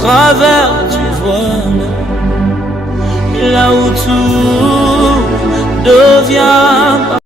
travers du voile, là où tout devient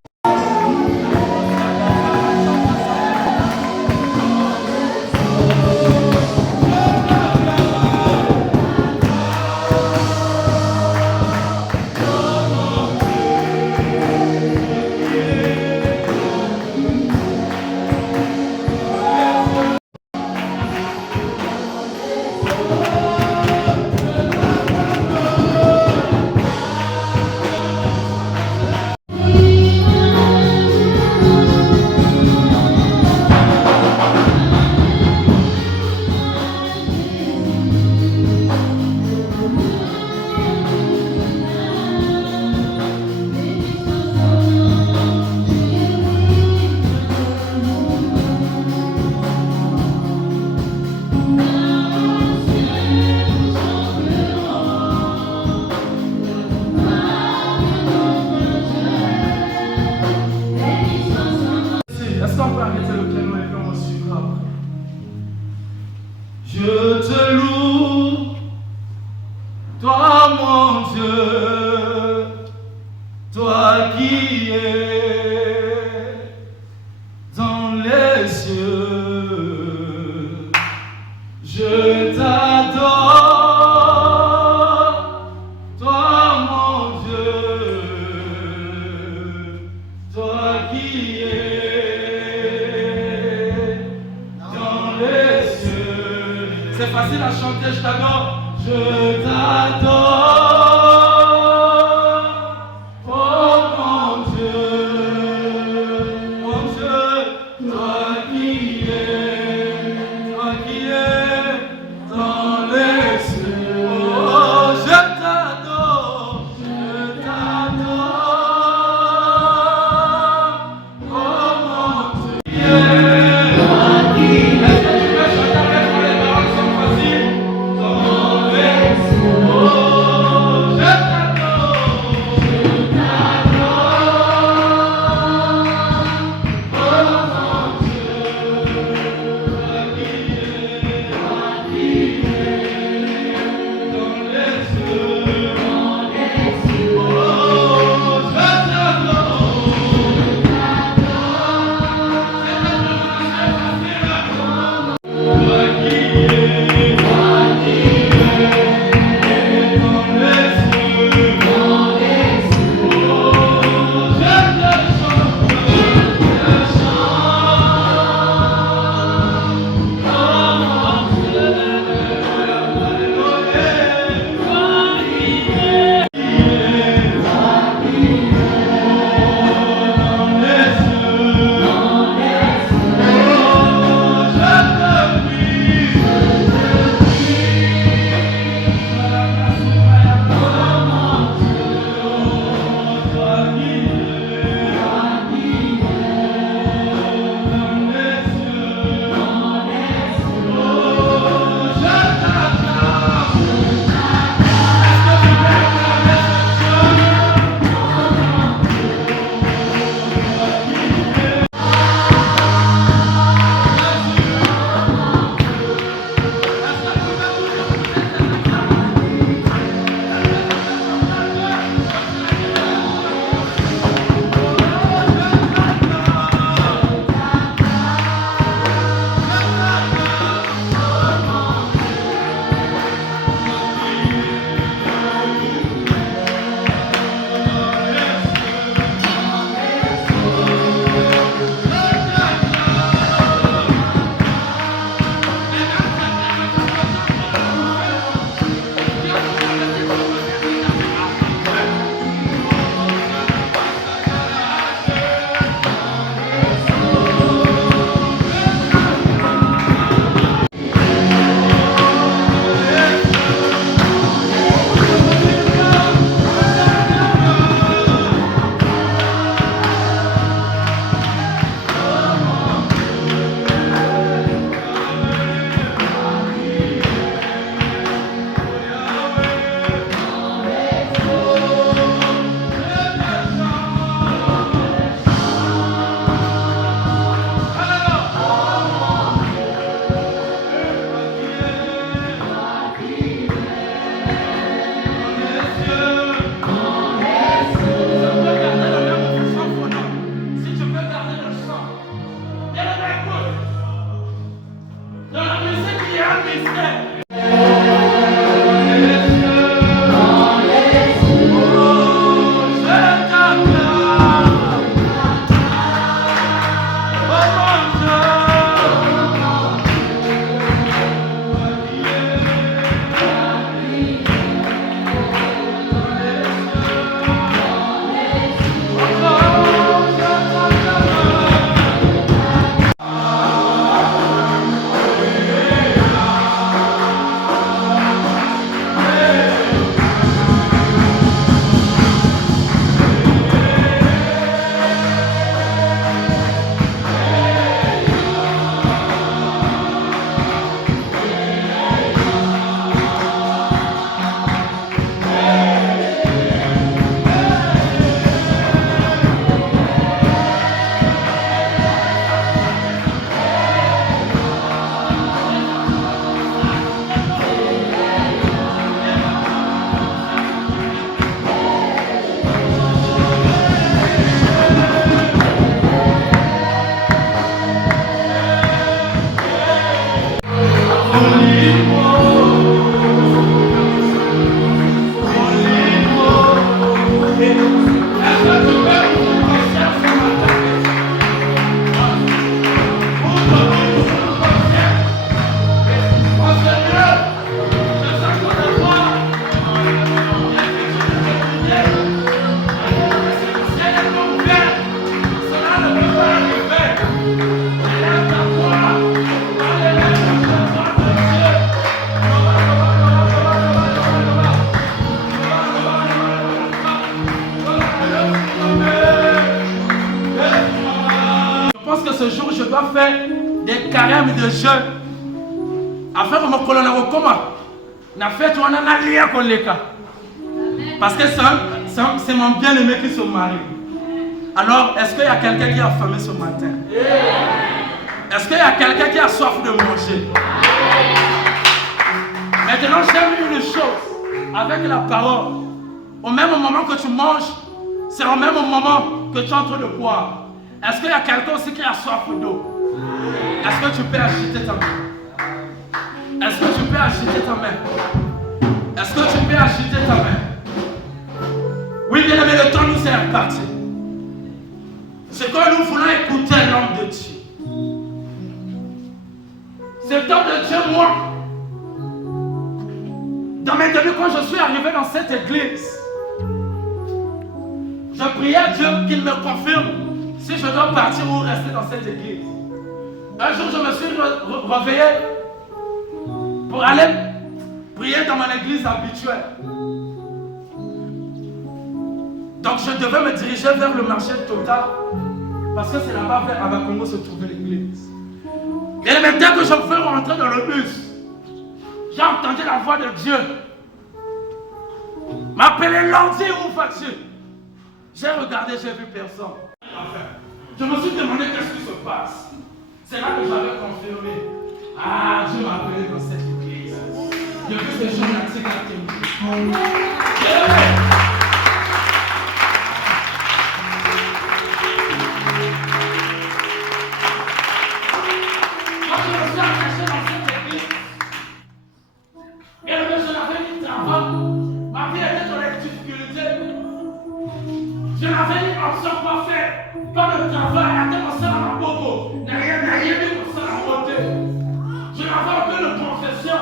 Je te loue, toi mon Dieu, toi qui es dans les cieux. Je t'adore, toi mon Dieu, toi qui es dans les cieux. C'est facile à chanter, je t'adore. Je t'adore. Oh mon Dieu, toi qui es dans les cieux. Oh, je t'adore, je t'adore. Oh mon Dieu. Ce jour, je dois faire des carèmes de jeûne afin que mon colonel n'a fait tout en allié avec les cas. Parce que c'est mon bien-aimé qui se marie. Alors, est-ce qu'il y a quelqu'un qui a faim ce matin? Est-ce qu'il y a quelqu'un qui a soif de manger? Maintenant, j'aime une chose avec la parole. Au même moment que tu manges, c'est au même moment que tu es en train de boire. Est-ce qu'il y a quelqu'un aussi qui a soif d'eau? Est-ce que tu peux agiter ta main? Est-ce que tu peux agiter ta main? Est-ce que tu peux agiter ta main? Oui, bien aimé, le temps nous est reparti. C'est que nous voulons écouter l'homme de Dieu. Cet homme de Dieu, moi, dans mes débuts, quand je suis arrivé dans cette église, je priais à Dieu qu'il me confirme si je dois partir ou rester dans cette église. Un jour, je me suis réveillé pour aller prier dans mon église habituelle. Donc, je devais me diriger vers le marché Total parce que c'est là-bas vers Abakongo se trouvait l'église. Et le matin que je me fais rentrer dans le bus, j'ai entendu la voix de Dieu m'appeler lundi où vas-tu? J'ai regardé, j'ai vu personne. Enfin, je me suis demandé qu'est-ce qui se passe. C'est là que j'avais confirmé. Ah, Dieu m'a appelé dans cette église. J'ai vu ces gens là, c'est quand je me suis attaché dans cette église, et je n'avais ni travail, ma vie était dans les difficultés. Je n'avais ni option quoi faire. Quand le travail a commencé à ma bobo, n'a rien commencé à monter. Je n'avais aucune profession.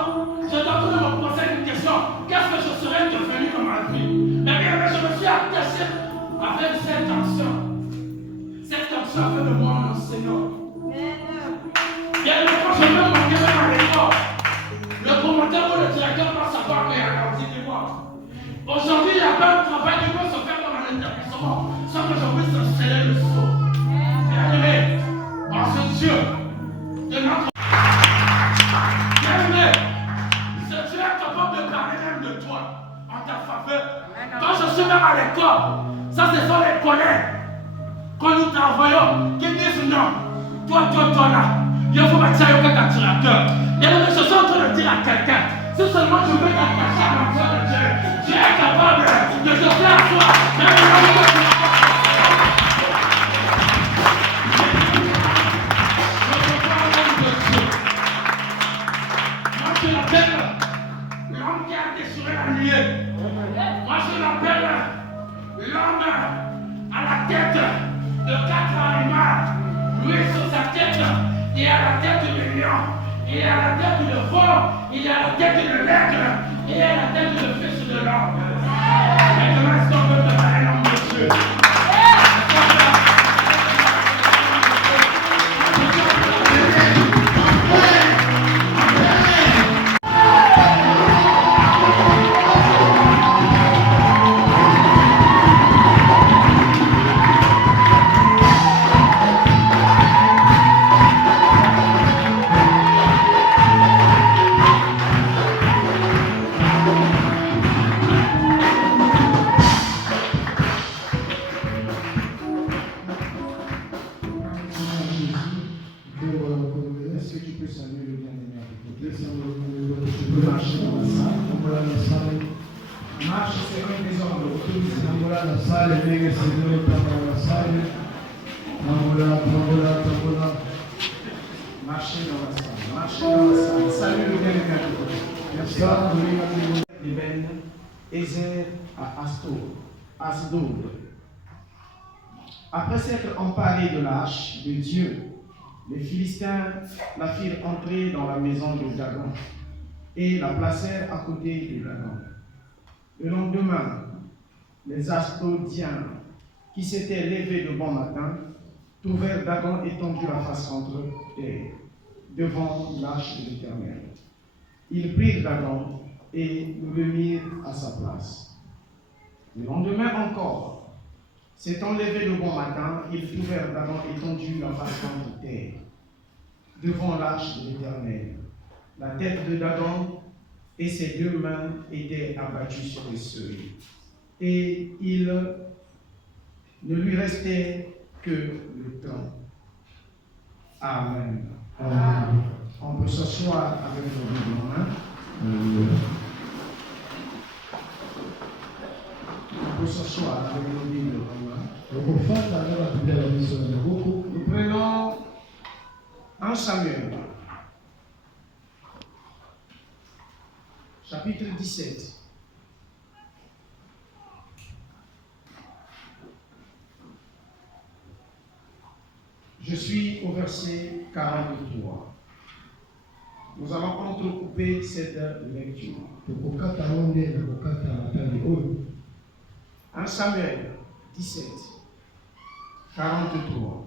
J'étais en train de me poser une question. Qu'est-ce que je serais devenu dans ma vie? Mais bien, je me suis attaché avec cette action. Cette action a fait de moi un enseignant. Bien, quand je vais manquer même à l'école, le promoteur ou le directeur va savoir qu'il y a grandi de moi. Aujourd'hui, il n'y a pas de travail qui peut se faire dans mon établissement sans que je puisse sceller le sceau. Bien-aimé, en ce Dieu de notre... Bien-aimé, ce Dieu est capable de parler même de toi en ta faveur. Quand je suis même à l'école, ça ce sont les collègues. Quand nous travaillons, qui disent non, toi là, il faut mettre ça au calculateur. Bien-aimé, je suis en train de dire à quelqu'un, si seulement je veux t'attacher à la foi de Dieu, Dieu est capable de te faire à toi. Je il est à la tête du lion, il est à la tête du veau, il est à la tête de l'aigle, il est à la tête du fils de l'homme. Maintenant, est-ce qu'on peut te parler en monsieur? Après s'être emparés de la hache de Dieu, les Philistins la firent entrer dans la maison de Dagon et la placèrent à côté de Dagon. Le lendemain, les Asdodiens, qui s'étaient levés de bon matin, trouvèrent Dagon étendu la face contre terre, devant l'arche de l'Éternel. Ils prirent Dagon et le mirent à sa place. Le lendemain encore, s'étant levés de bon matin, ils trouvèrent Dagon étendu la face contre terre, devant l'arche de l'Éternel. La tête de Dagon et ses deux mains étaient abattues sur le seuil. Et il ne lui restait que le temps. Amen. Amen. On peut s'asseoir avec nos deux mains. On peut s'asseoir avec nos deux mains. Nous prenons 1 Samuel, chapitre 17. Je suis au verset 43. Nous allons entrecouper cette lecture. 1 Samuel 17, 43.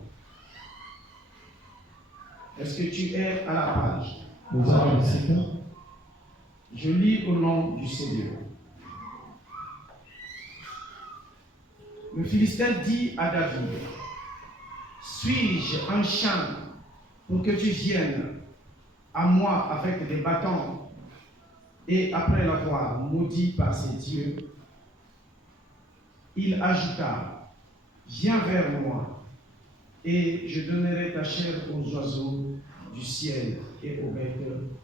Est-ce que tu es à la page? Je lis au nom du Seigneur. Le Philistin dit à David: suis-je un chien pour que tu viennes à moi avec des bâtons? Et après l'avoir maudit par ses dieux, il ajouta: viens vers moi, et je donnerai ta chair aux oiseaux du ciel et aux bêtes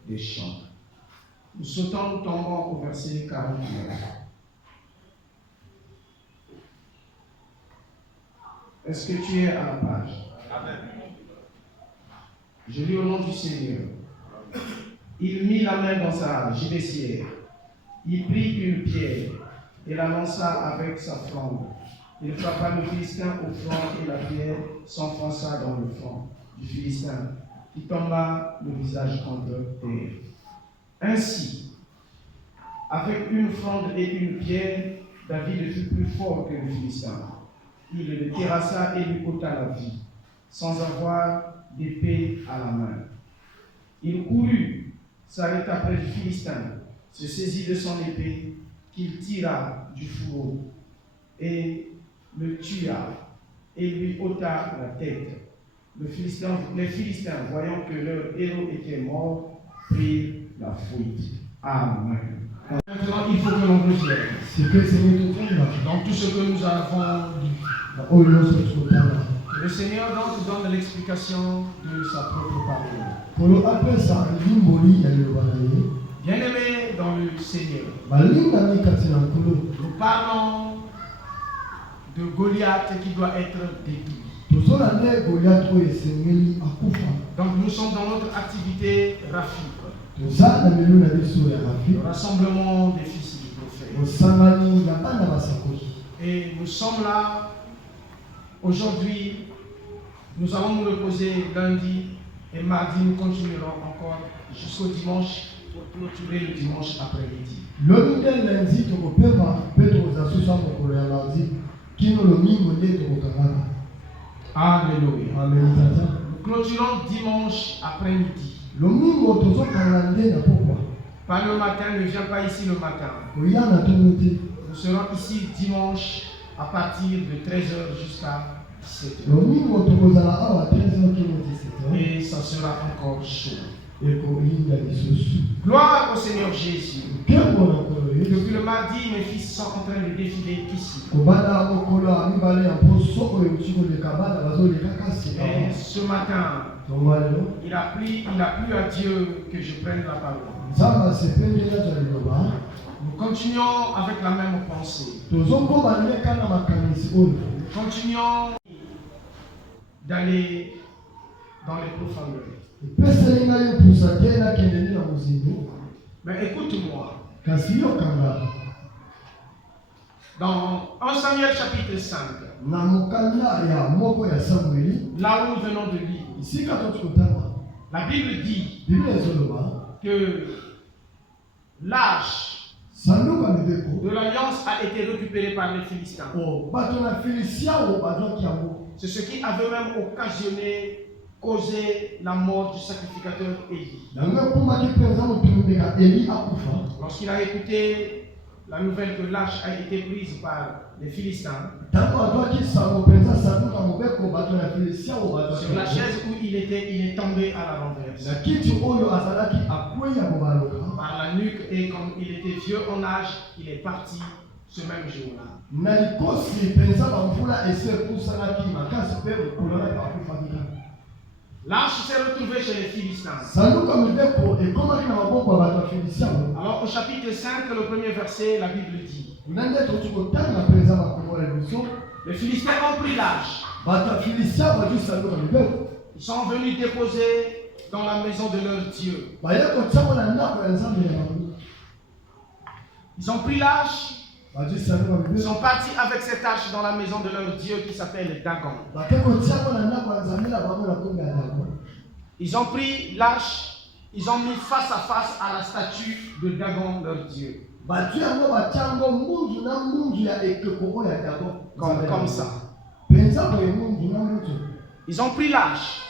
des champs. Nous sautons, tombons au verset 49. Est-ce que tu es à la page? Amen. Je lis au nom du Seigneur. Il mit la main dans sa gibecière. Il prit une pierre et la lança avec sa fronde. Il frappa le Philistin au front et la pierre s'enfonça dans le front du Philistin, qui tomba le visage contre terre. Ainsi, avec une fronde et une pierre, David fut plus fort que le Philistin. Il le terrassa et lui ôta la vie, sans avoir d'épée à la main. Il courut, s'arrêta près du Philistin, se saisit de son épée, qu'il tira du fourreau, et le tua, et lui ôta la tête. Les Philistins, voyant que leur héros était mort, prirent la fuite. Amen. Maintenant, il faut que l'on revienne dans tout ce que nous avons dit. Le Seigneur donc donne l'explication de sa propre parole. Bien-aimés dans le Seigneur, nous parlons de Goliath qui doit être détruit. Donc nous sommes dans notre activité Rafik, le rassemblement des fils du prophète. Et nous sommes là aujourd'hui. Nous allons nous reposer lundi Et mardi, nous continuerons encore jusqu'au dimanche pour clôturer le dimanche après-midi. Alléluia. Nous clôturons dimanche après-midi. Pas le matin, ne viens pas ici le matin. Nous serons ici dimanche à partir de 13h jusqu'à 17h. Et ça sera encore chaud. Gloire au Seigneur Jésus. Depuis le mardi, mes fils sont en train de défiler ici. Et ce matin, il a plu à Dieu que je prenne la parole. Nous continuons avec la même pensée. Nous continuons d'aller dans les profondeurs. Mais écoute-moi. Dans 1 Samuel chapitre 5, là où nous venons de lire, la Bible dit que l'arche de l'alliance a été récupérée par les Philistins. C'est ce qui avait même causé la mort du sacrificateur Élie. Lorsqu'il a écouté la nouvelle que l'arche a été prise par les Philistins, sur la chaise où il est tombé à la renverse. Par la nuque, et comme il était vieux en âge, il est parti ce même jour-là. L'arche s'est retrouvée chez les Philistins. Alors au chapitre 5, le premier verset, la Bible dit: les Philistins ont pris l'arche. Ils sont venus déposer dans la maison de leur Dieu. Ils ont pris l'arche. Ils sont partis avec cette arche dans la maison de leur Dieu qui s'appelle Dagon. Ils ont pris l'arche, ils ont mis face à face à la statue de Dagon, leur Dieu. Comme ça. Ils ont pris l'arche,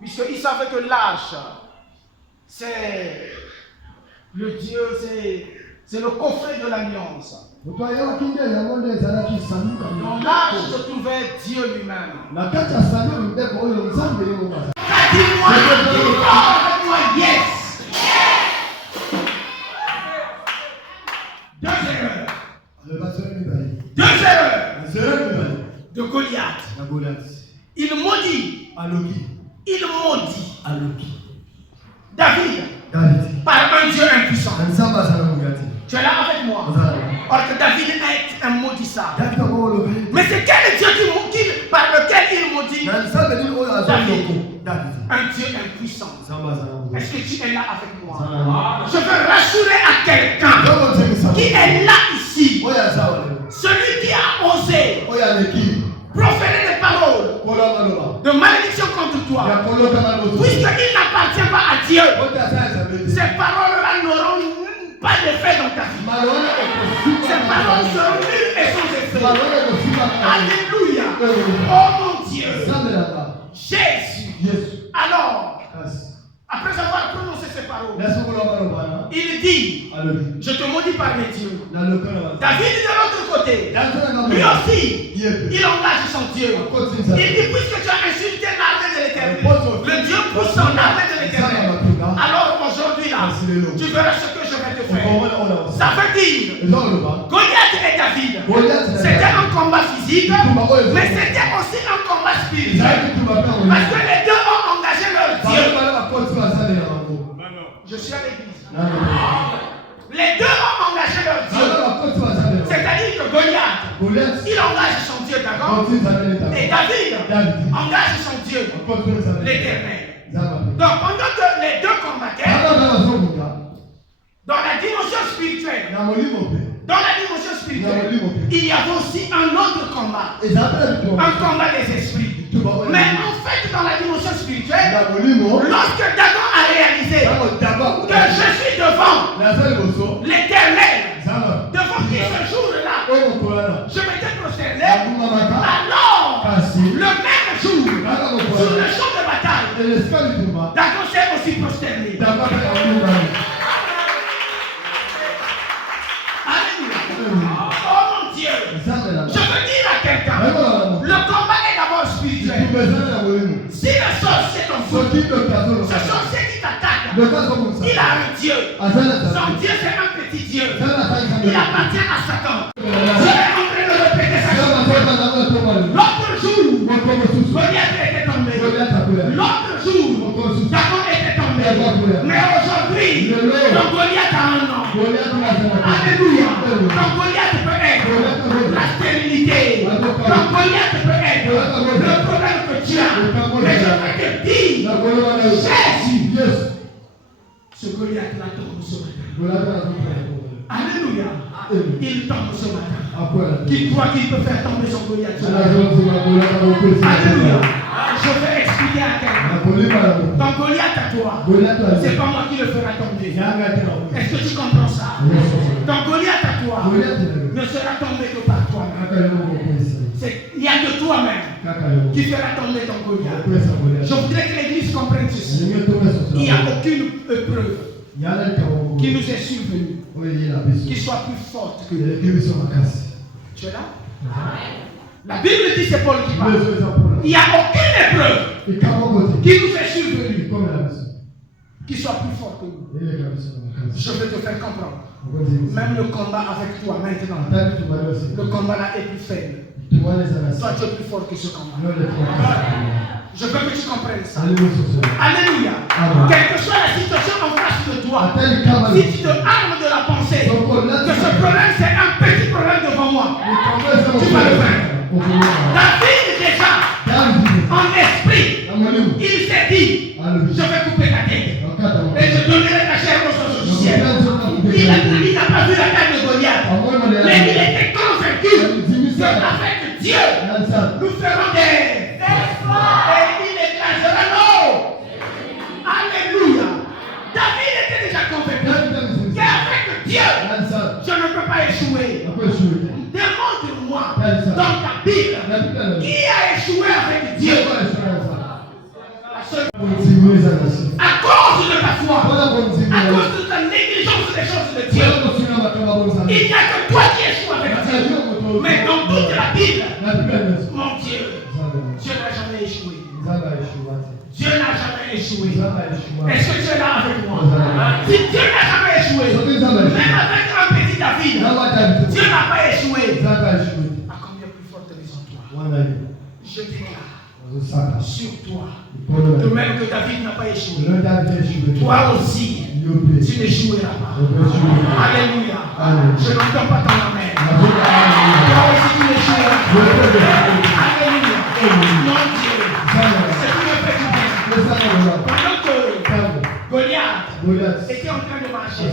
puisqu'ils savaient que l'arche, c'est le Dieu, c'est le coffret de l'alliance. Dans l'arche se trouvait Dieu lui-même. Dis-moi yes. Deux erreurs de Goliath. Il maudit. David. Par un Dieu impuissant. Tu es là avec moi. Or que David est un maudissable. Mais c'est quel Dieu par lequel il maudit David? Un Dieu impuissant. Est-ce que tu es là avec moi? Je veux rassurer à quelqu'un qui est là ici. Celui qui a osé proférer des paroles de malédiction contre toi, puisqu'il n'appartient pas à Dieu, ces paroles-là n'auront pas d'effet dans ta vie. Ces paroles seront nulles et sans effet. Alléluia. Oh mon Dieu. Jésus. Alors, après avoir prononcé ces paroles, il dit: je te maudis par mes dieux. David de l'autre côté, lui aussi, il engage son Dieu. Il dit: puisque tu as insulté l'armée de l'Éternel, le Dieu puissant, l'armée de l'Éternel, alors aujourd'hui là, tu verras ce que je vais te faire. Ça veut dire, Goliath et David, c'était un combat physique, mais c'était aussi un combat spirituel. Parce que les deux ont engagé leur Dieu. Je suis à l'église. Les deux ont engagé leur Dieu. C'est-à-dire que Goliath, il engage son Dieu Dagon, et David engage son Dieu, l'Éternel. Donc pendant que les deux combattaient, dans la dimension spirituelle, il y avait aussi un autre combat. Un combat des esprits. Mais en fait, dans la dimension spirituelle, lorsque Dagon a réalisé que je suis devant l'Éternel, devant qui ce jour-là, je m'étais prosterné, alors, le même jour, sur le champ de bataille, Dagon s'est aussi prosterné. Oh mon Dieu, je veux dire à quelqu'un, le combat est d'abord spirituel. Si le sorcier t'envoie, ce sorcier qui t'attaque, il a un Dieu. Son Dieu c'est un petit Dieu. Il appartient à Satan. Je vais en train de répéter ça. L'autre jour, Goliath était tombé. L'autre jour, Dagon était tombé. Mais aujourd'hui, ton Goliath a un nom. Alléluia. Ton Goliath peut être la stérilité. Ton Goliath peut être le problème que tu as. Mais je veux te dire, Jésus, ce Goliath-là tombe ce matin. Alléluia. Il tombe ce matin. Qui croit qu'il peut faire tomber son Goliath? Alléluia. Je vais expliquer à quelqu'un. Ton Goliath à toi, c'est pas moi qui le fera tomber. Est-ce que tu comprends ça? Ton Goliath à toi ne sera tombé que par toi. Il y a que toi-même qui fera tomber ton Goliath. Je voudrais que l'Église comprenne ceci. Il n'y a aucune épreuve qui nous est survenue qui soit plus forte que nous. Tu es là? La Bible dit, c'est Paul qui parle. Il n'y a aucune épreuve qui nous est survenue qui soit plus forte que nous. Je vais te faire comprendre. Même le combat avec toi maintenant, le combat là est plus faible. Toi tu es plus fort que ce combat. Je veux que tu comprennes ça. Alléluia. Quelle que soit la situation en face de toi, si tu te armes de la pensée que ce problème c'est un petit problème devant moi, tu vas le faire. David déjà, en esprit, il s'est dit, je vais couper ta tête et je donnerai ta chair aux sorciers. Il n'a pas vu la tête de Goliath, mais il était convaincu qu'avec Dieu, nous ferons des exploits et il écrasera l'eau. Alléluia. David était déjà convaincu qu'avec Dieu, je ne peux pas échouer. Démontre-moi dans ta Bible qui a échoué avec Dieu. À cause de ta foi, à cause de ta négligence des choses de Dieu, il n'y a que toi qui échoues avec Dieu. Mais dans toute la Bible, mon Dieu, Dieu n'a jamais échoué. Dieu n'a jamais échoué. Est-ce que tu es là avec moi? Si Dieu n'a jamais échoué, même avec un petit David, Dieu n'a pas échoué. À combien plus forte raison toi? Je déclare sur toi, de même que David n'a pas échoué, toi aussi, tu n'échoueras pas. Alléluia. Je n'entends pas ton amen. Toi aussi, tu n'échoueras pas. Alléluia. Mon Dieu, c'est tout le fait du bien. Pendant que Goliath était en train de marcher,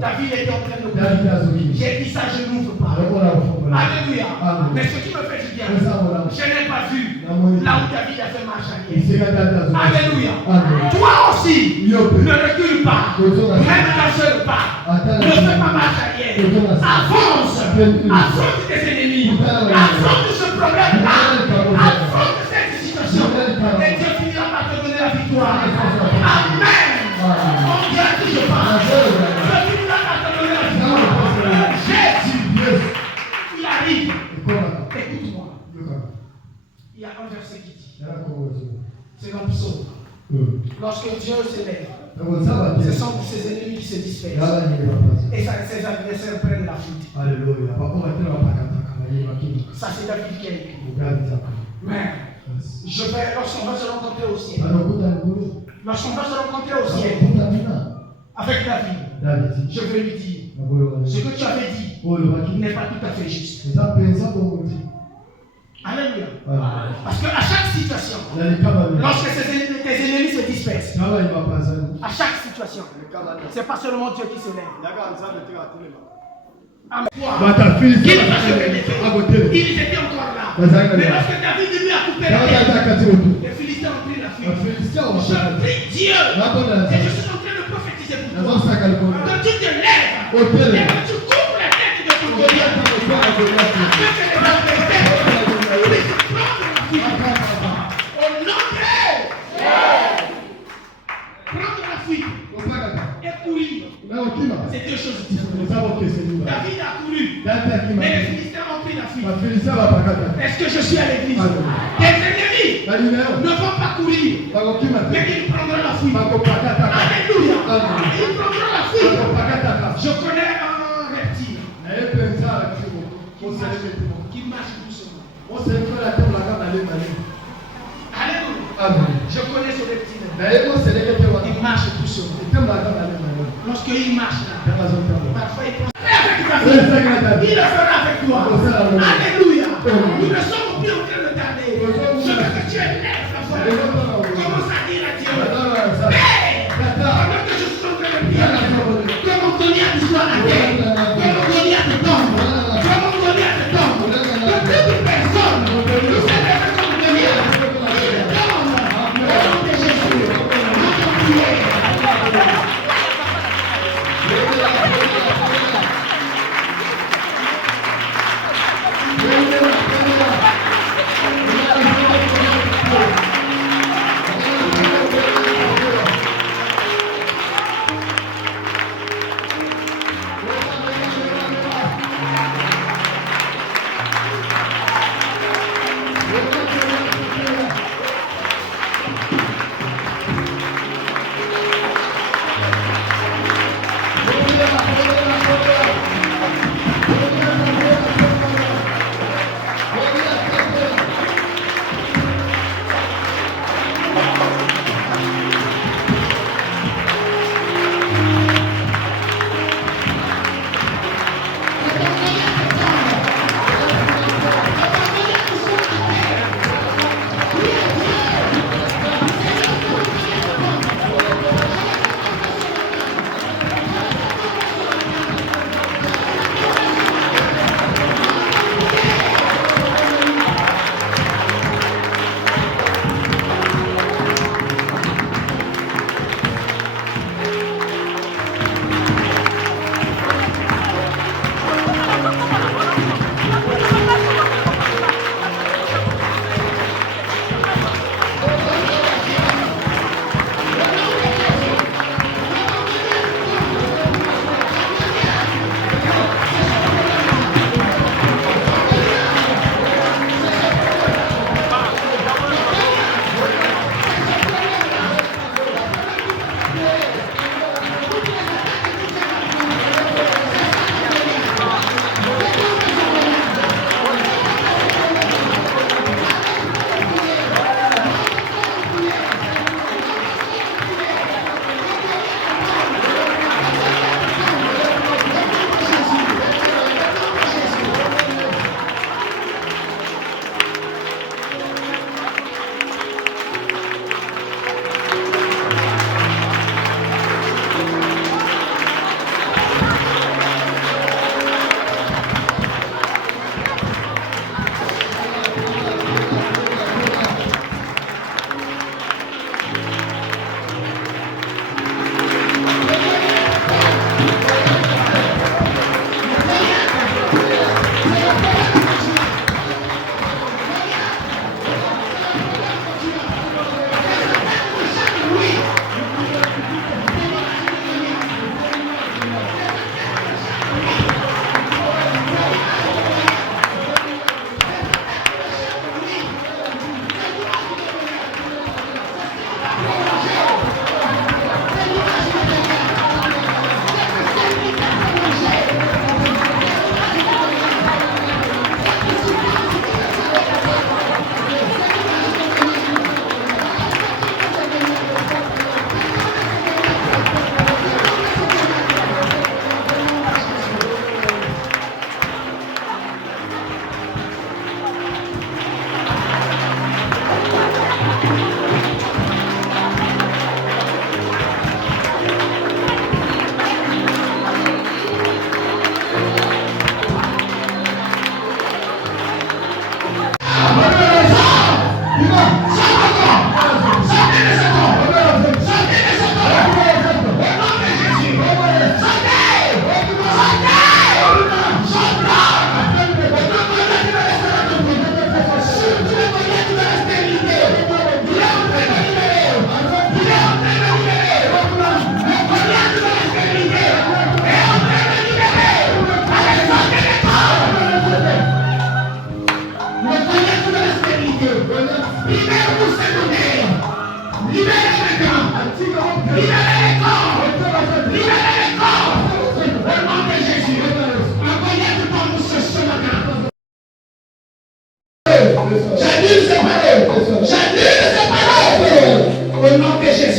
David était en train de courir. J'ai dit ça, je n'ouvre pas. Alléluia. Mais ce qui me fait du bien, je n'ai pas vu là où David a fait marche arrière. Alléluia. Toi aussi, ne recule pas. Même d'un seul pas. Ne fais pas marche arrière. Avance. Affronte tes ennemis. Affronte ce problème-là. Affronte cette situation. Et Dieu finira par te donner la victoire. Amen. On dit à qui je parle. Dieu finira par te donner la victoire. Jésus, il arrive. Écoute-moi. Il y a un verset qui dit, c'est dans le psaume. Lorsque Dieu s'élève, ce sont ses ennemis qui se dispersent. Et ses adversaires prennent la fuite. Ça c'est David qui a écrit. Mais lorsqu'on va se rencontrer au ciel, avec David, je vais lui dire, ce que tu avais dit n'est pas tout à fait juste. Alléluia. Parce qu'à chaque situation, lorsque tes ennemis se dispersent, à chaque situation, c'est pas seulement Dieu qui se lève. Qu'ils va se relever. Ils étaient encore là. Mais lorsque David lui a coupé la tête, les Philistins ont pris la fuite. Je prie Dieu. Et je suis en train de prophétiser pour toi. Quand tu te lèves, et quand tu coupes la tête de ton Goliath, afin que les adversaires puissent prendre la fuite. Au nom de prendre la fuite et courir. C'est deux choses différentes. David a couru, mais les Philistins ont pris la fuite. Est-ce que je suis à l'église? Tes ennemis ne vont pas courir, mais ils prendront la fuite. Alléluia. Ils prendront la fuite. Je connais un reptile qui marche doucement. Alléluia. Je connais ce reptile. Il marche doucement. Lorsqu'il marche là, parfois il prend avec ta vie. Il le fera avec toi. Alléluia. Nous ne sommes plus en train de tarder. Je veux que tu élèves la foi. Commence à dire à Dieu. Mais, pendant que je suis en train de dire, que mon Goliath soit à terre, que mon Goliath tombe, que mon Goliath tombe, que toute personne nous s'élève comme Goliath, il tombe. Au nom de Jésus, nous allons prier.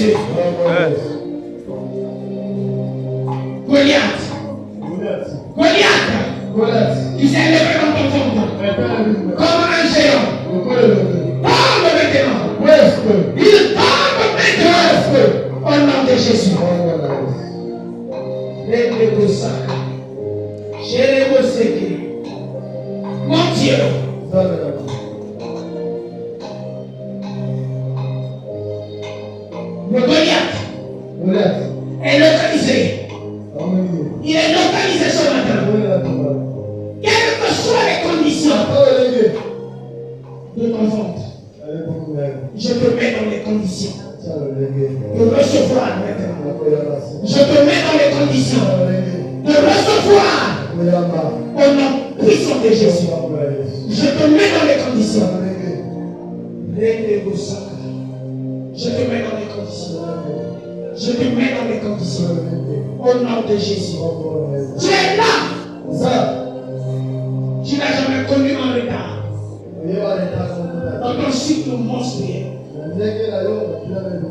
Jésus. Goliath. Goliath. Il s'est levé dans ton fond. Comme un géant. Tombe maintenant. Il tombe maintenant. Au nom de Jésus. Mon Dieu. Le Goliath est localisé. Il est localisé ce matin. Quelles que soient les conditions de ton ventre, je te mets dans les conditions de recevoir maintenant. Je te mets dans les conditions de recevoir au nom puissant de Jésus. Je te mets dans les conditions. Je te mets dans les conditions. Je te mets dans les conditions. Au nom de Jésus. Tu es là. Tu n'as jamais connu un retard. Dans ton cycle menstruel.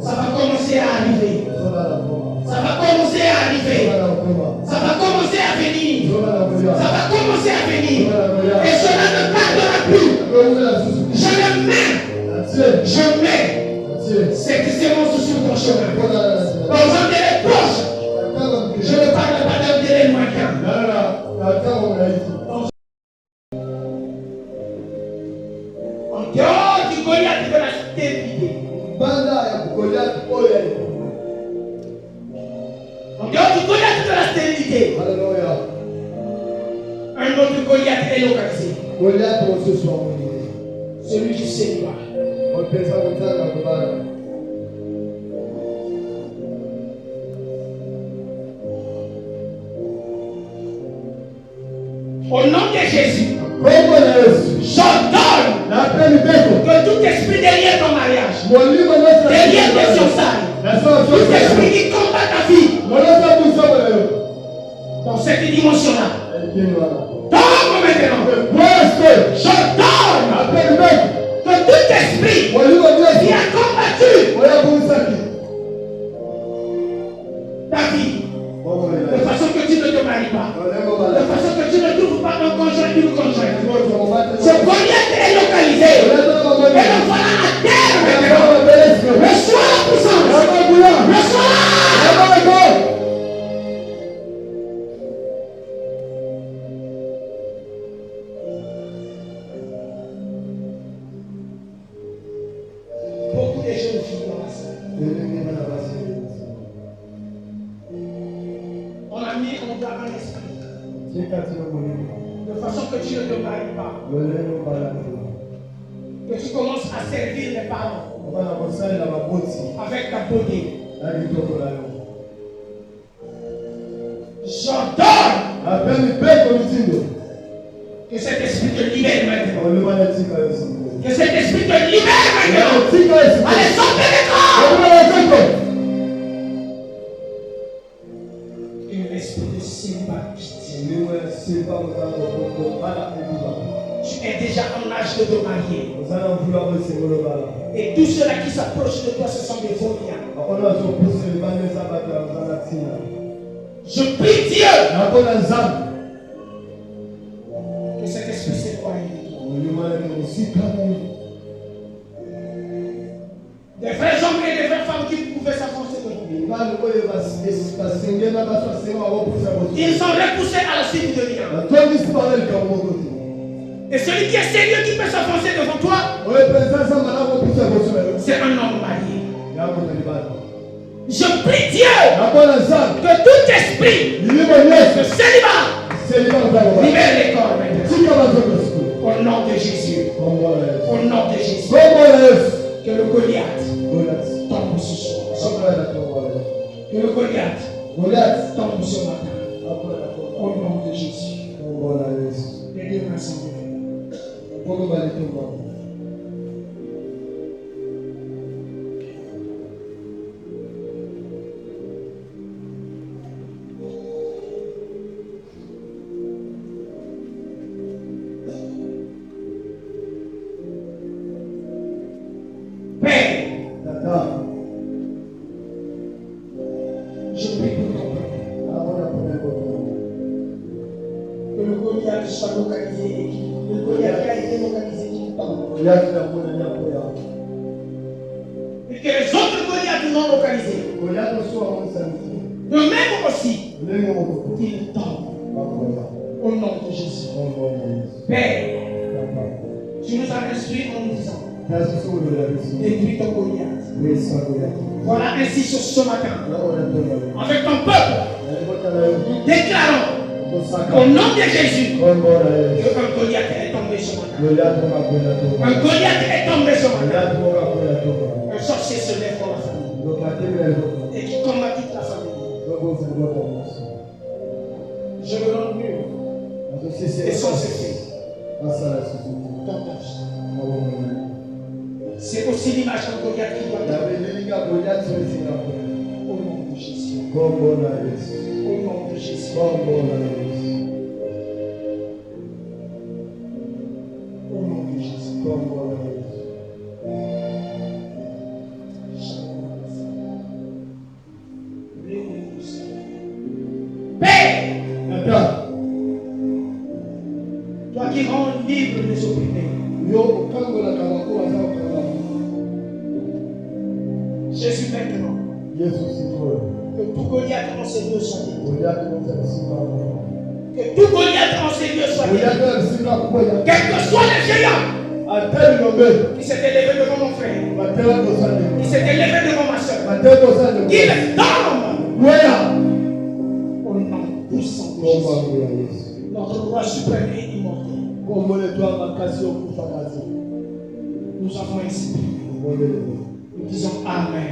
Ça va commencer à arriver. Ça va commencer à arriver. Ça va commencer à venir. Ça va commencer à venir. Et cela ne tardera plus. Je le mets. Je mets cette séance sur ton chemin. Dans un délai proche. Je ne parle pas d'un délai lointain. En dehors du Goliath de la stérilité. En dehors du Goliath de la stérilité. Un autre Goliath est localisé. Celui du célibat. Au nom de Jésus, j'ordonne que tout esprit derrière ton mariage, derrière tes fiançailles, tout esprit qui combat ta vie, dans cette dimension-là, tombe maintenant. J'ordonne que tout esprit qui a combattu ta vie, de façon que tu ne te maries pas, de façon que tu ne trouves pas un conjoint ou une conjointe. Ce Goliath est localisé. Et le voilà à terre maintenant. Reçois la puissance. Reçois-la. Beaucoup de jeunes filles dans la salle. On a mis en garde un esprit. De façon que tu ne te maries pas. Que tu commences à servir les parents. Avec ta beauté. J'ordonne que cet esprit te libère maintenant. Que cet esprit te libère maintenant. Allez, sortez les corps. Et l'esprit de célibat. Tu es déjà en âge de te marier. Et tous ceux-là qui s'approchent de toi, ce sont des faux liens. Je prie Dieu que cet esprit s'éloigne de toi. Des vrais hommes et des vraies femmes qui pouvaient s'avancer de vous. Ils sont repoussés à la suite de rien. Et celui qui est sérieux qui peut s'avancer devant toi, c'est un homme marié. Je prie Dieu que tout esprit de célibat libère les corps maintenant. Au nom de Jésus. Au nom de Jésus. Que le Goliath tombe ce soir. Que le Goliath tombe ce matin. Au nom de Jésus. Les deux mains sont levées. Père, Je prie pour ton peuple. Que le Goliath soit localisé et le Goliath qui a été localisé qui tombe. Et que les autres Goliaths non localisés, de même aussi, qu'ils tombent. Au nom de Jésus. Père, tu nous as instruits en nous disant, détruis ton Goliath. Voilà ainsi ce matin, avec ton peuple, déclarons au nom de Jésus qu'un Goliath est tombé ce matin. Un Goliath est tombé ce matin. Un sorcier se lève dans la famille et qui combat toute la famille. Je me rends mieux. Et sans cesser. C'est aussi l'image d'un Goliath qui doit être. Au nom de Jésus. Au nom de Jésus. Au nom de Jésus. Père, toi qui rends libre les opprimés, Jésus maintenant, que tout Goliath en Seigneur soit détruit. Que tout Goliath en Seigneur soit détruit. Quel que soit le géant qui s'est élevé devant mon frère, qui s'est élevé devant ma soeur, qu'il tombe au nom puissant de Jésus, notre roi suprême et immortel. Nous avons ainsi prié. Nous disons Amen.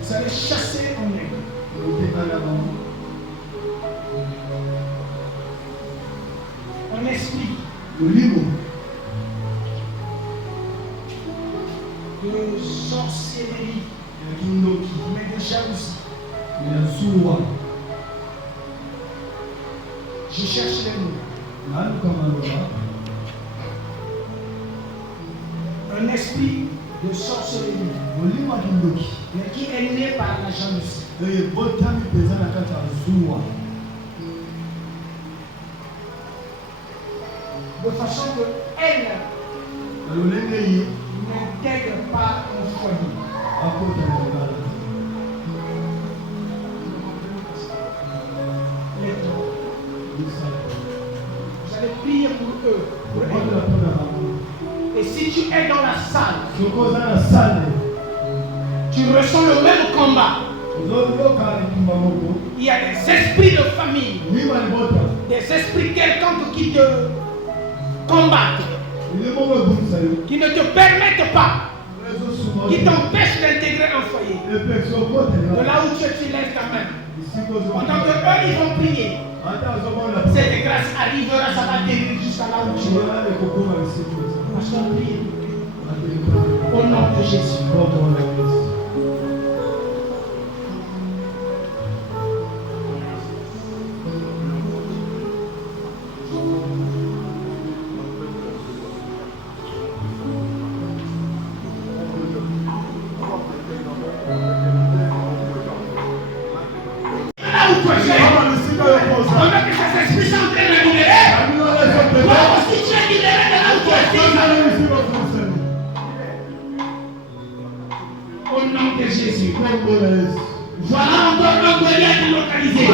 Vous allez chasser en aigle. Un esprit de sorcellerie, mais de jalousie. Je cherche les mots. Un esprit de sorcellerie, mais qui est né par la jalousie. De façon que elle n'intègre pas un foyer. Vous allez prier pour eux. Et si tu es dans la salle, tu ressens le même combat. Il y a des esprits de famille, des esprits quelconques qui te combattent, qui ne te permettent pas, qui t'empêchent d'intégrer un foyer. De là où tu lèves ta main. Pendant que eux ils vont prier, cette grâce arrivera, ça va dériver jusqu'à là où tu es. Pasteur, prie. Au nom de Jésus. Au nom de Jésus. Voilà encore un Goliath localisé.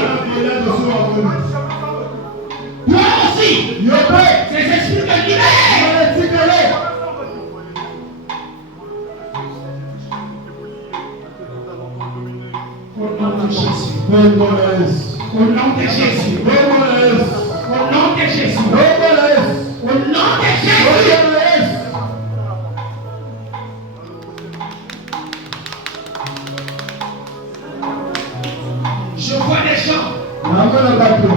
Toi aussi, ces esprits te libèrent. Au nom de Jésus. Au nom de Jésus. Au nom de Jésus. Au nom de Jésus. Je vois des gens en train de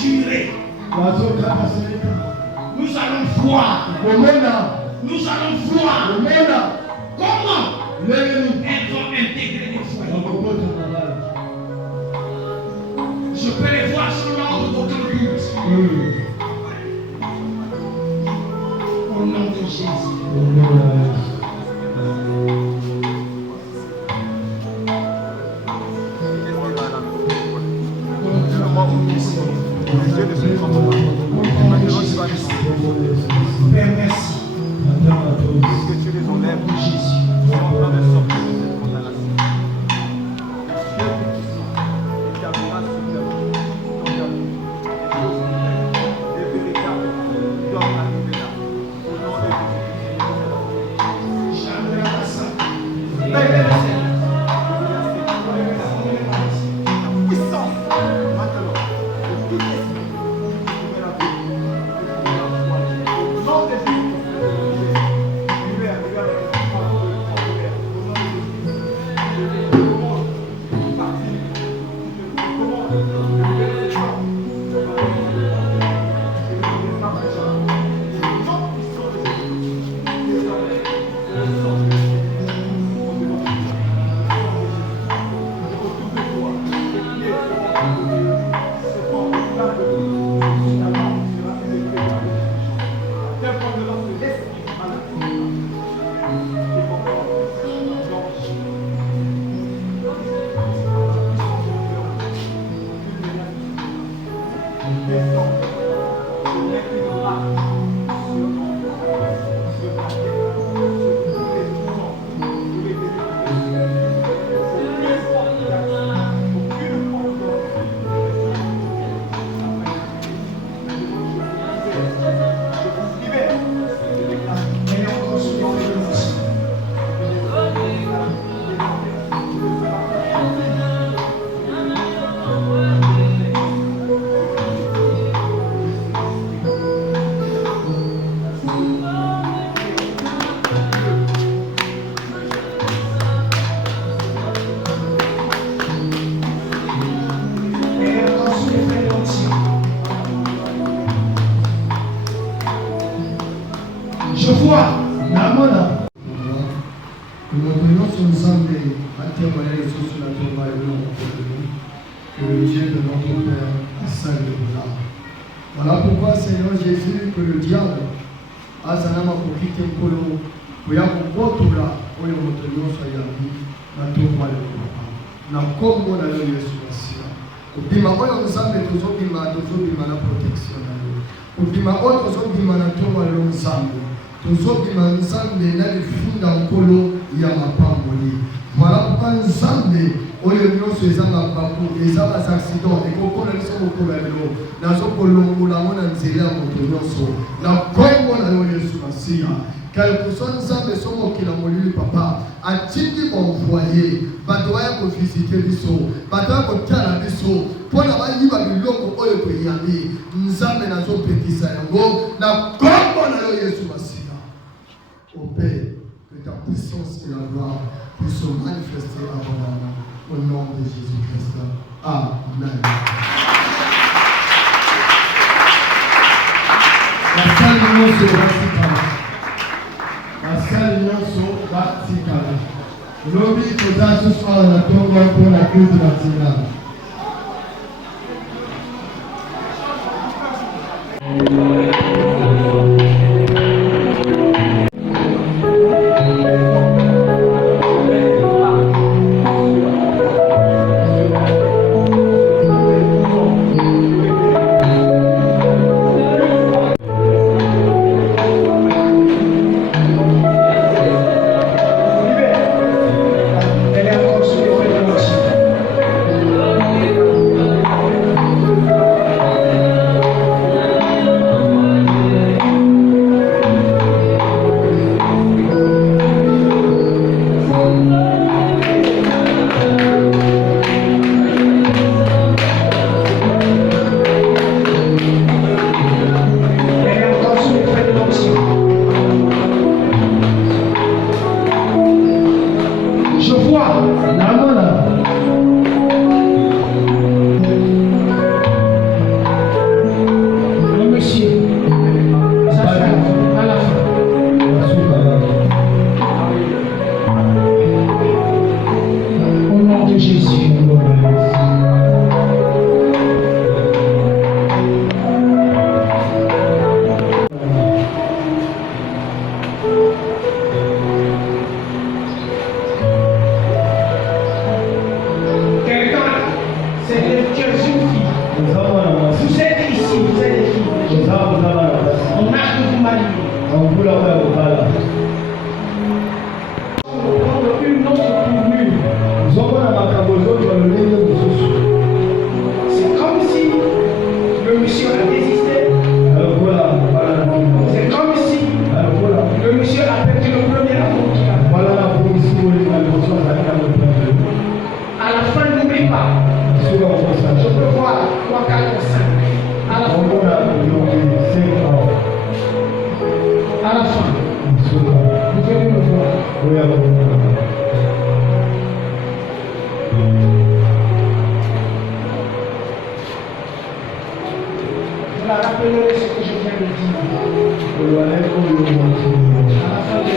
jurer. Nous allons voir. Nous allons voir comment elles vont intégrer les foyers. Je peux les voir sur l'angle d'aucun but. obligé de se prendre là. Et maintenant, tu vas descendre. Père, merci. Que tu les enlèves. Ils sont en train de sortir de cette condamnation. Dieu qui gardera sur leur vie. Les véritables doivent arriver là. Au nom de Jésus. Puissance. Maintenant. Tout esprit. Au nom de Jésus. Je vois. Namona. Nous sommes ensemble à témoigner sur la tombe que le Dieu de notre Père a salué. Voilà pourquoi, Seigneur Jésus, que le diable a salama pour quitter le polo, pour y avoir beaucoup là, pour y avoir tenu sur la vie, la tombe na Congo na yo Yesu Masia. Kubima oyo nzambe tozobima na protection na yo. Kubima oyo tozobima na tombe lo nzambe. Tozobima nzambe na lifunda nkolo ya mapamboli. Voilà pourquoi nzambe oyo nyonso eza mabaku eza bas accident ekokona biso mokolo ya lelo nazokolongola ngo na nzela ya moto nyonso na Kongo na yo Yesu Masia. Quelque soit nzambe so mokila molili papa atindi envoyé bato baya kovisite biso bato baya kotala biso mpona bayiba biloko oyo toyambi nzambe nazopekisa yango na Kongo na yo Yesu Masia. Au Père, que ta puissance et la gloire puissent se manifester abondamment au nom de Jésus-Christ. Amen. La salle nyonso batikala. La salle nyonso batikala. Lobi toza susu awa na ntongo mpona culte nationale. Vous la rappellerez ce que je viens de dire. À la fin de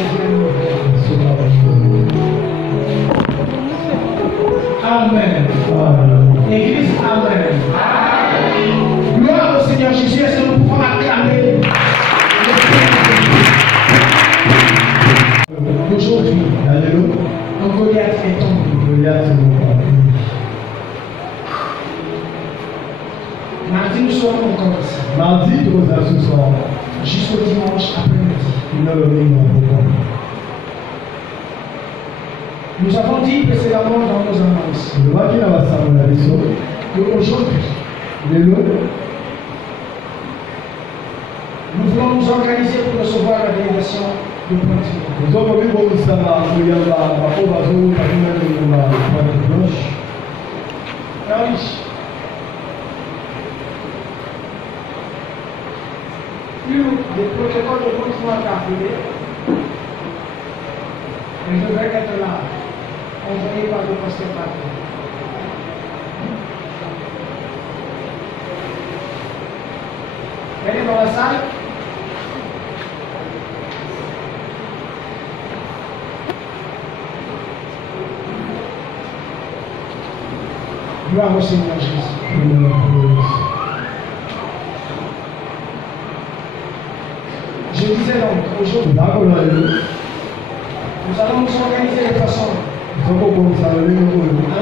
Amen. Église, Amen. Gloire au Seigneur Jésus. Est-ce que nous pouvons acclamer aujourd'hui? Un Goliath est tombé. Mardi, nous serons encore ici. Mardi, ce soir. Jusqu'au dimanche après-midi. Nous avons dit précédemment dans nos annonces qu'aujourd'hui, nous voulons nous organiser pour recevoir la délégation de Pointe-Noire. Plus des protocoles de Pointe-Noire appelés, mais je devrais être là, envoyé par le pasteur Patrick. Elle est dans la salle. Gloire au Seigneur Jésus. Je disais donc, aujourd'hui, nous allons nous organiser de façon à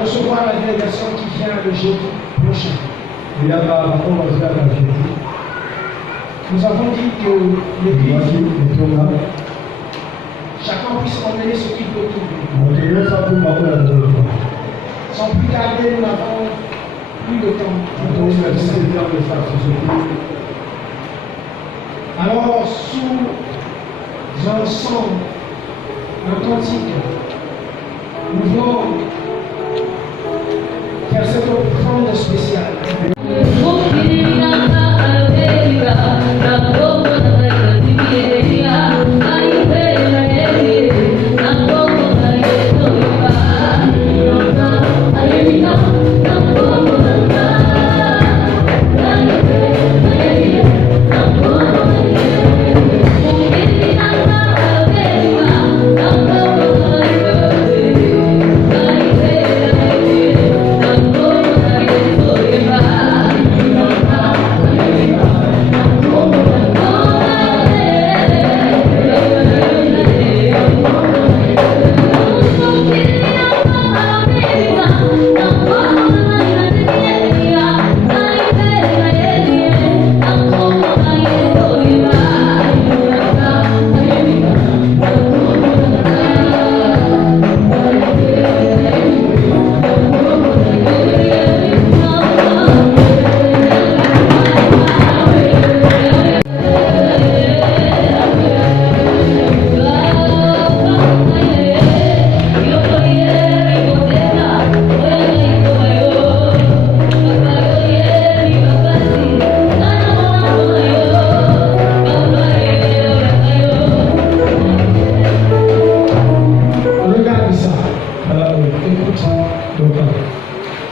recevoir la délégation qui vient le jeudi prochain. Nous avons dit que l'église, chacun puisse emmener ce qu'il peut trouver. Sans plus tarder, nous n'avons plus de temps. Alors, sous un son, un cantique, nous voulons faire cette offrande spéciale.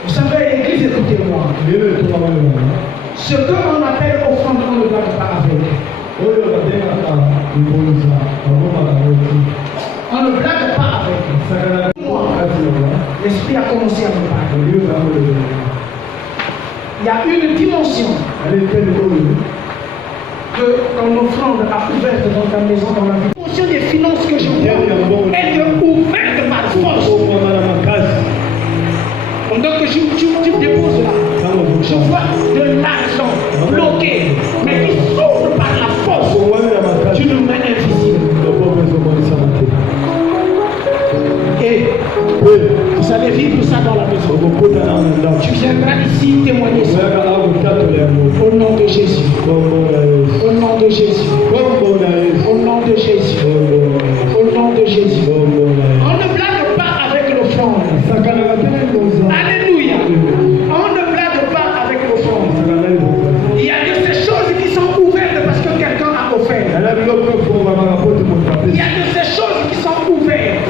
Vous savez, Église, écoutez-moi. Ce qu'on appelle offrande, on ne doit pas avec. On ne blague pas avec. Moi, l'Esprit a commencé à me parler. Il y a une dimension que ton offrande a ouverte dans ta maison, dans la vie. La dimension des finances que je vois est ouverte par force. Pendant que tu déposes là, je vois de l'argent bloqué, mais qui s'ouvre par la force d'une main invisible. Et vous allez vivre ça dans la maison. Tu viendras ici témoigner ça. Au nom de Jésus. Au nom de Jésus. Au nom de Jésus. Au nom de Jésus. On ne blague pas avec l'offrande. Alléluia. On ne blague pas avec l'offrande. Il y a de ces choses qui sont ouvertes parce que quelqu'un a offert. Il y a de ces choses qui sont ouvertes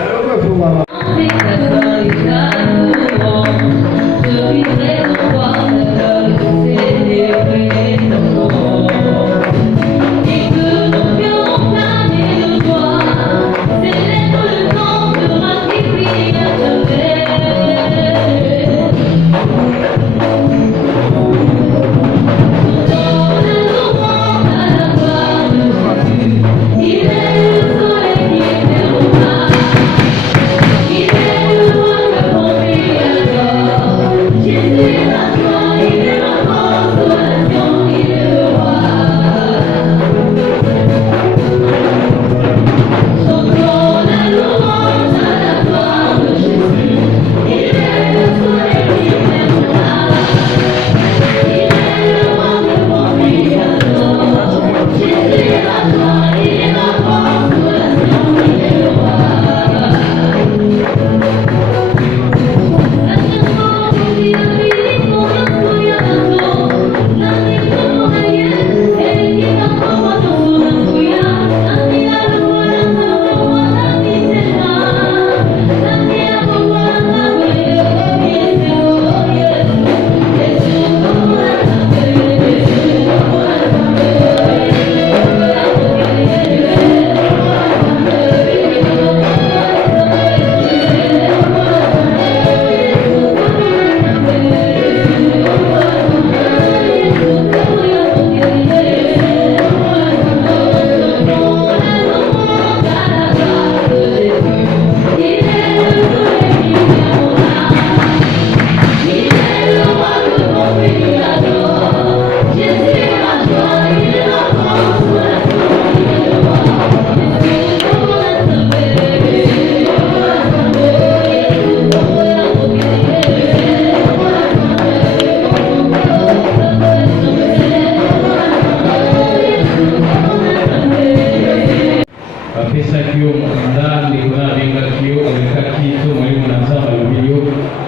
yo mukanda ndikona bengakio olekakito mwalimu na nzamba lobio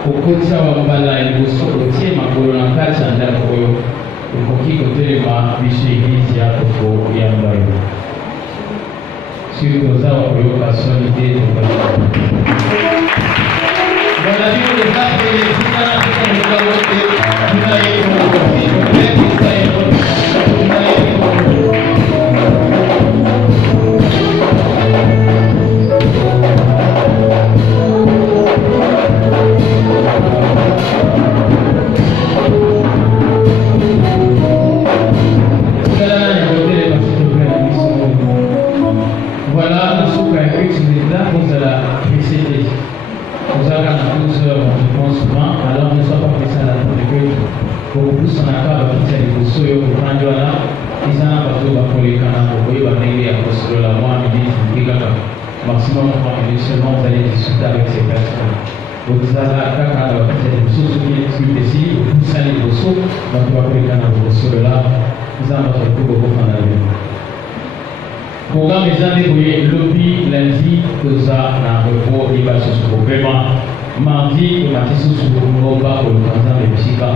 okotisa wambala liboso otie makolo na kati ya ndako oyo okoki kotelema biso eglize ya koko ya mbayo soki toza bakoyoka soni te maximum 3 minutes seulement, vous allez discuter avec ces personnes. Donc, vous avez un cas quand vous avez des choses qui discutent ici, vous allez vos sauts, donc vous avez quand vous sauts là, vous avez votre coup beaucoup en avion. Programme des années, vous voyez, lobby, lundi, que ça, dans le repos, il va se trouver vraiment. Mardi, le matin, sous le repas pour le canton de Psycha.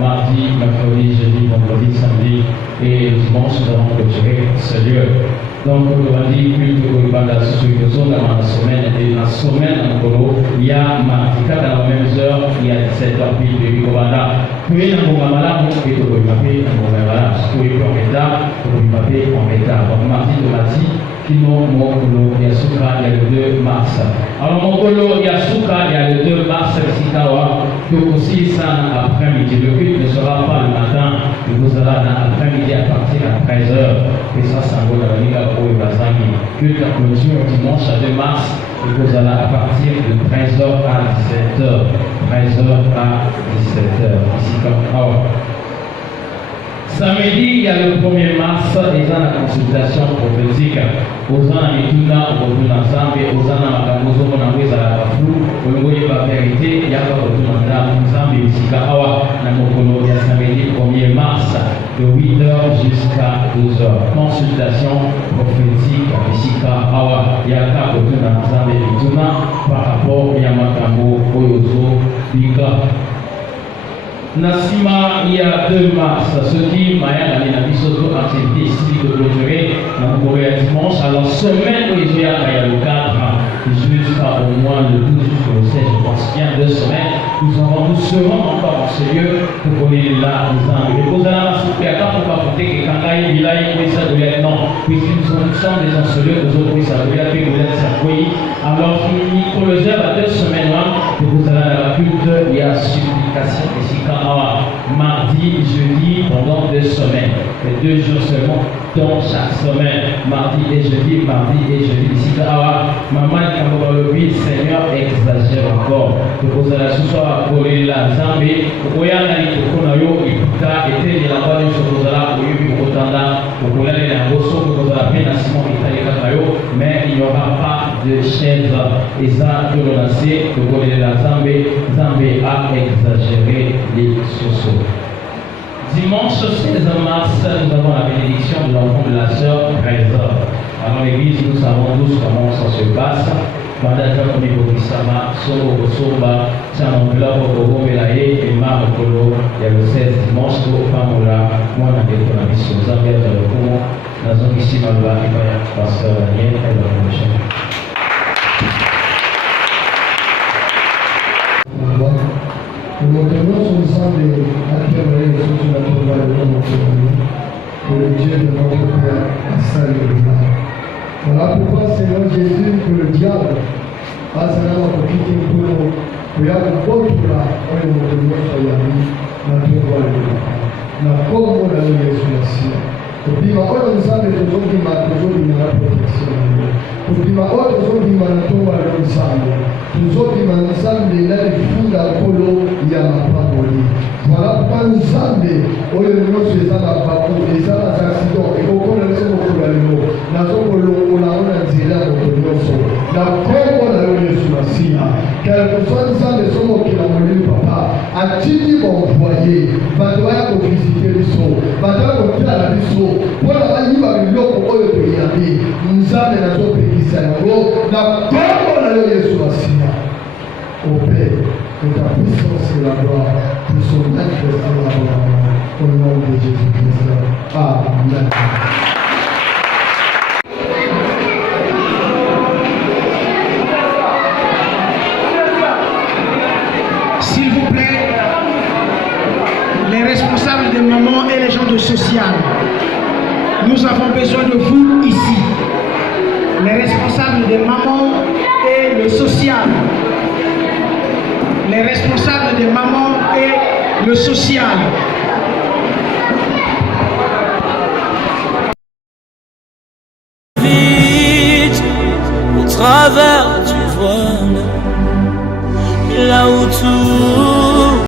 Mardi, mercredi, jeudi, vendredi, samedi et dimanche, nous avons clôturé ce lieu. Donc, on va dire que le banda sur une zone dans la semaine, et la semaine en Colo, il y a mardi 4 à la même heure, il y a 17h pile de Banda. Puis, dans mon malade, on peut le papier, dans mon malade, pour le méta, pour le papier en méta. Donc, mardi de mardi, Kino Mokolo Yasuka, il y a le 2 mars. Alors, Mokolo Yasuka, il y a le 2 mars, Sikawa, que aussi ça après-midi. Le culte ne sera pas le matin, il vous sera dans l'après-midi à partir de 13h. Et ça, c'est un bon avenir pour le Bazangi. Culte à clôture dimanche à 2 mars, il vous sera à partir de 13h à 17h. 13h à 17h. Ici, comme samedi, il y a le 1er mars, il y a la consultation prophétique. Aux gens à Mituna, au retour ensemble, aux gens à Makamozo, on a vu à la flou, au niveau de la vérité, il y a pas retour ensemble, ici, Kawa, dans mon colo, il y a samedi 1er mars, de 8h jusqu'à 12h. Consultation prophétique, ici, Kawa, il y a pas retour ensemble, Mituna, par rapport à Yamakamo, Oyozo, Bika. Nassima, il y a 2 mars, ce qui m'a dit la bisoto activité ici de clôturer dans le dimanche. Alors, semaine où il y a le 4 jusqu'à au moins le 12 jusqu'au 16, je pense bien 2 semaines, nous serons encore en ce lieu pour qu'on est là, nous allons. Vous allez souffrir, quand on va voter que quand il y a une ça doit être non, puisque nous sommes des en ce lieu, nous autres, ça doit être que vous êtes cercueillis. Alors, pour le jour à 2 semaines, vous allez à la culte, il y a supplication ici. Mardi, jeudi, pendant 2 semaines. Les 2 jours seulement dans chaque semaine. Mardi et jeudi, ici. Maman, quand le but, Seigneur, exagère encore. Vous allez ce soir coller la Zambie. Vous voyez, on a dit qu'on a eu, il a été de la bas du Sokozala, pour autant là, pour coller les négociations, pour la peine à Simon mais il n'y aura pas de chaise. Et ça, que l'on a sait, pour coller la Zambie a exagéré les sociaux. Dimanche 16 mars, nous avons la bénédiction de l'enfant de la sœur Trésor. Alors l'église, nous savons tous comment ça se passe. Mandata Komibo Kisama, Soro Somba, Samambla Ogogo Melaye, et Marokolo, il y a le 16 dimanche, pour Pamola, moi, on a des mission, Zambia, dans le Congo, dans un ici, Malba, et Pasteur Daniel, et dans le prochain. Nous montrons son sang de attirer les choses sur la tombe de notre que le Dieu de notre Père a salué. Voilà pourquoi, Seigneur Jésus, que le diable a salué pour quitter pour nous. Il y a un bon tour là, on est monté sur la vie, notre roi de l'État. Nous avons comme on a eu sur la ciel. Et puis, ma autre ensemble, nous avons dit, ma protection. Et puis, ma autre ensemble, nous avons dit, ensemble. Nous avons ensemble, il a des fous d'alcool, il y a ma parole. Voilà pourquoi nous sommes au lieu de nous, c'est ça la parole, et ça la accident, et qu'on connaît ce qu'on a eu. Nous avons la zéla pour nous. Nous avons eu sur la scie. Quelque soit nous sommes les hommes qui l'ont voulu, papa, a dit mon foyer, va devoir visiter le saut, va devoir à la mission, pour la vie, va lui l'eau pour eux de y aller. nzambe nazopekisa yango na kombo na yo Yesu Masiya. Au Père, que ta puissance et la gloire pour son manifester au nom de Jésus-Christ. Amen. S'il vous plaît, les responsables des mamans et les gens de social, nous avons besoin de vous ici. Les responsables des mamans et le social. Les responsables des mamans et le social. Vite, au travers du voile, là où tout